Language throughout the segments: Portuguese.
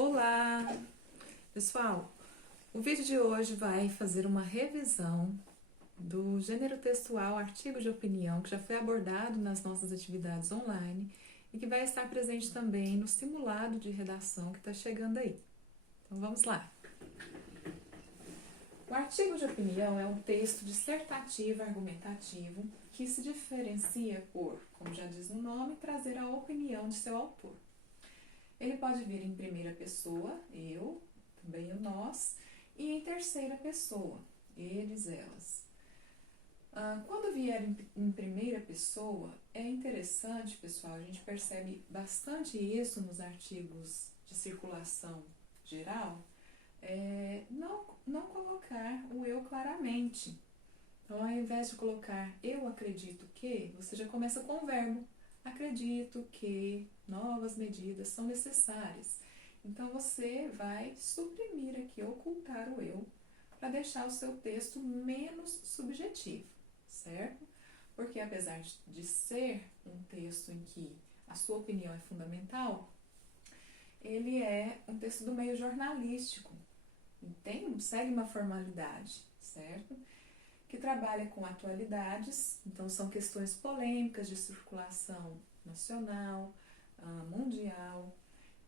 Olá! Pessoal, o vídeo de hoje vai fazer uma revisão do gênero textual artigo de opinião que já foi abordado nas nossas atividades online e que vai estar presente também no simulado de redação que está chegando aí. Então vamos lá! O artigo de opinião é um texto dissertativo argumentativo que se diferencia por, como já diz no nome, trazer a opinião de seu autor. Ele pode vir em primeira pessoa, eu, também o nós, e em terceira pessoa, eles, elas. Quando vier em primeira pessoa, é interessante, pessoal, a gente percebe bastante isso nos artigos de circulação geral, não colocar o eu claramente. Então, ao invés de colocar eu acredito que, você já começa com o verbo. Acredito que novas medidas são necessárias. Então, você vai suprimir aqui, ocultar o eu, para deixar o seu texto menos subjetivo, certo? Porque apesar de ser um texto em que a sua opinião é fundamental, ele é um texto do meio jornalístico. Segue uma formalidade, certo? Que trabalha com atualidades, então são questões polêmicas de circulação nacional, mundial,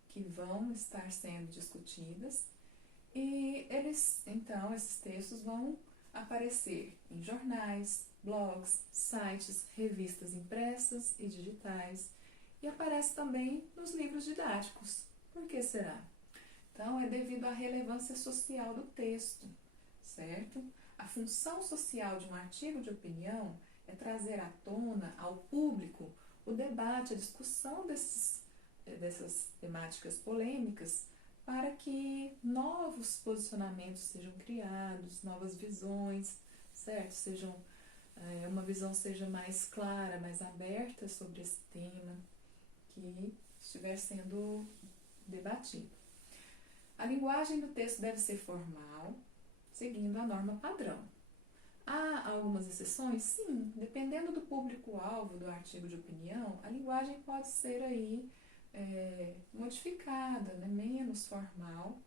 que vão estar sendo discutidas, e esses textos vão aparecer em jornais, blogs, sites, revistas impressas e digitais, e aparece também nos livros didáticos. Por que será? Então, é devido à relevância social do texto, certo? A função social de um artigo de opinião é trazer à tona, ao público, o debate, a discussão dessas temáticas polêmicas, para que novos posicionamentos sejam criados, novas visões, certo? Uma visão seja mais clara, mais aberta sobre esse tema que estiver sendo debatido. A linguagem do texto deve ser formal, seguindo a norma padrão. Há algumas exceções? Sim, dependendo do público-alvo do artigo de opinião, a linguagem pode ser aí modificada, menos formal,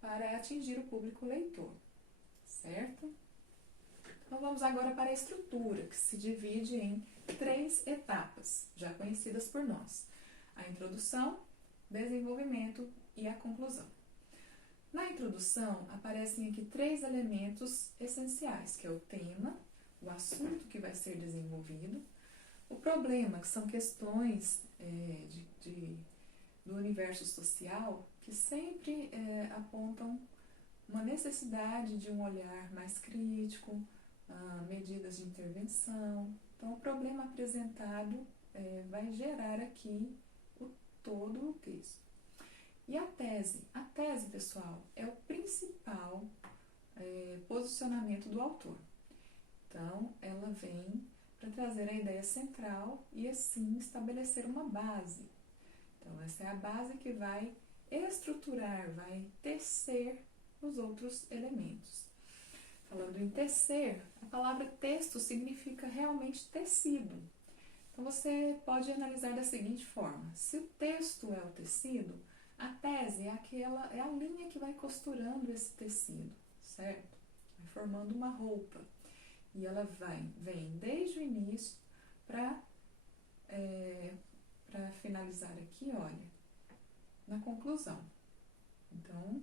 para atingir o público leitor, certo? Então vamos agora para a estrutura, que se divide em 3 etapas, já conhecidas por nós: a introdução, desenvolvimento e a conclusão. Na introdução, aparecem aqui 3 elementos essenciais, que é o tema, o assunto que vai ser desenvolvido, o problema, que são questões do universo social, que sempre apontam uma necessidade de um olhar mais crítico, medidas de intervenção. Então, o problema apresentado vai gerar aqui todo o texto. E a tese? A tese, pessoal, é o principal posicionamento do autor. Então, ela vem para trazer a ideia central e, assim, estabelecer uma base. Então, essa é a base que vai estruturar, vai tecer os outros elementos. Falando em tecer, a palavra texto significa realmente tecido. Então, você pode analisar da seguinte forma: se o texto é o tecido, a tese é a linha que vai costurando esse tecido, certo? Vai formando uma roupa. E ela vem desde o início para finalizar aqui, olha, na conclusão. Então,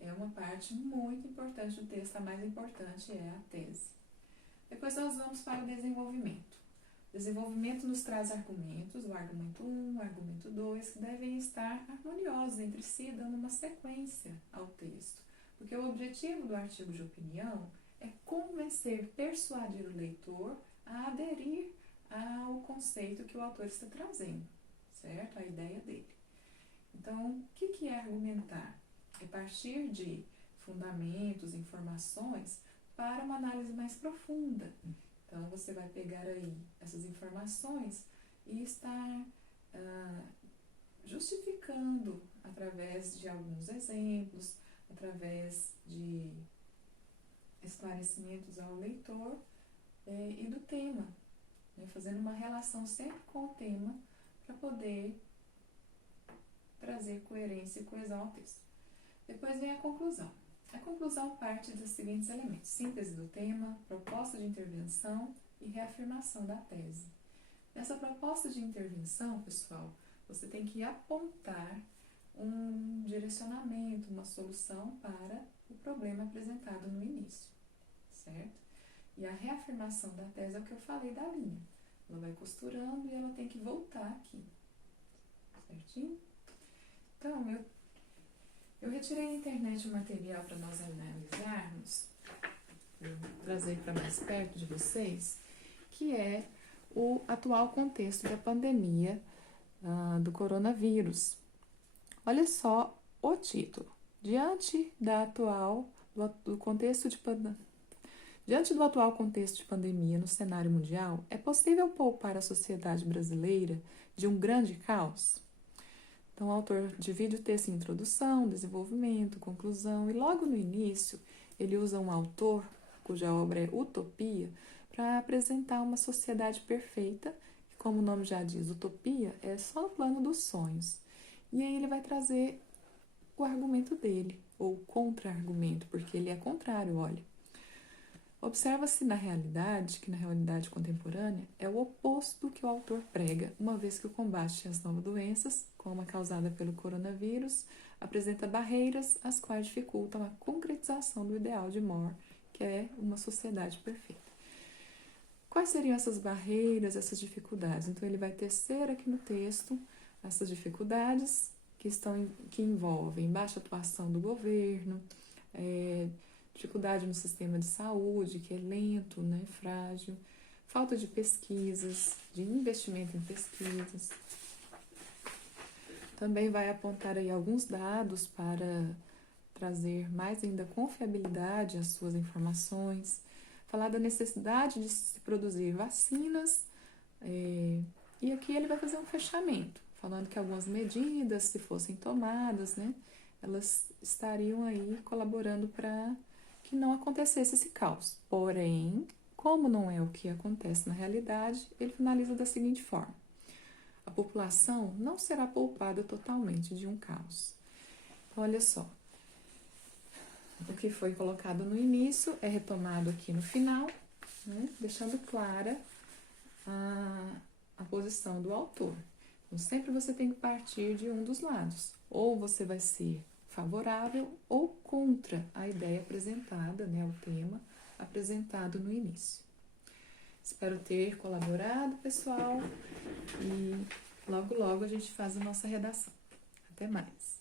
é uma parte muito importante do texto, a mais importante é a tese. Depois nós vamos para o desenvolvimento. O desenvolvimento nos traz argumentos, o argumento 1, o argumento 2, que devem estar harmoniosos entre si, dando uma sequência ao texto. Porque o objetivo do artigo de opinião é convencer, persuadir o leitor a aderir ao conceito que o autor está trazendo, certo? A ideia dele. Então, o que é argumentar? É partir de fundamentos, informações, para uma análise mais profunda. Então, você vai pegar aí essas informações e estar justificando através de alguns exemplos, através de esclarecimentos ao leitor e do tema, fazendo uma relação sempre com o tema para poder trazer coerência e coesão ao texto. Depois vem a conclusão. A conclusão parte dos seguintes elementos: síntese do tema, proposta de intervenção e reafirmação da tese. Nessa proposta de intervenção, pessoal, você tem que apontar um direcionamento, uma solução para o problema apresentado no início, certo? E a reafirmação da tese é o que eu falei da linha. Ela vai costurando e ela tem que voltar aqui, certinho? Então, eu retirei da internet o material para nós analisarmos, vou trazer para mais perto de vocês, que é o atual contexto da pandemia do coronavírus. Olha só o título. Diante do atual contexto de pandemia no cenário mundial, é possível poupar a sociedade brasileira de um grande caos? Então, o autor divide o texto em introdução, desenvolvimento, conclusão, e logo no início ele usa um autor, cuja obra é Utopia, para apresentar uma sociedade perfeita, que, como o nome já diz, utopia é só o plano dos sonhos. E aí ele vai trazer o argumento dele, ou contra-argumento, porque ele é contrário, olha. Observa-se que na realidade contemporânea, é o oposto do que o autor prega, uma vez que o combate às novas doenças, como a causada pelo coronavírus, apresenta barreiras as quais dificultam a concretização do ideal de More, que é uma sociedade perfeita. Quais seriam essas barreiras, essas dificuldades? Então, ele vai tecer aqui no texto essas dificuldades que envolvem baixa atuação do governo, dificuldade no sistema de saúde, que é lento, né, frágil, falta de pesquisas, de investimento em pesquisas. Também vai apontar aí alguns dados para trazer mais ainda confiabilidade às suas informações, falar da necessidade de se produzir vacinas, e aqui ele vai fazer um fechamento, falando que algumas medidas, se fossem tomadas, né, elas estariam aí colaborando para que não acontecesse esse caos. Porém, como não é o que acontece na realidade, ele finaliza da seguinte forma: a população não será poupada totalmente de um caos. Então, olha só, o que foi colocado no início é retomado aqui no final, né, deixando clara a posição do autor. Então, sempre você tem que partir de um dos lados. Ou você vai ser favorável ou contra a ideia apresentada, né, o tema apresentado no início. Espero ter colaborado, pessoal, e logo a gente faz a nossa redação. Até mais!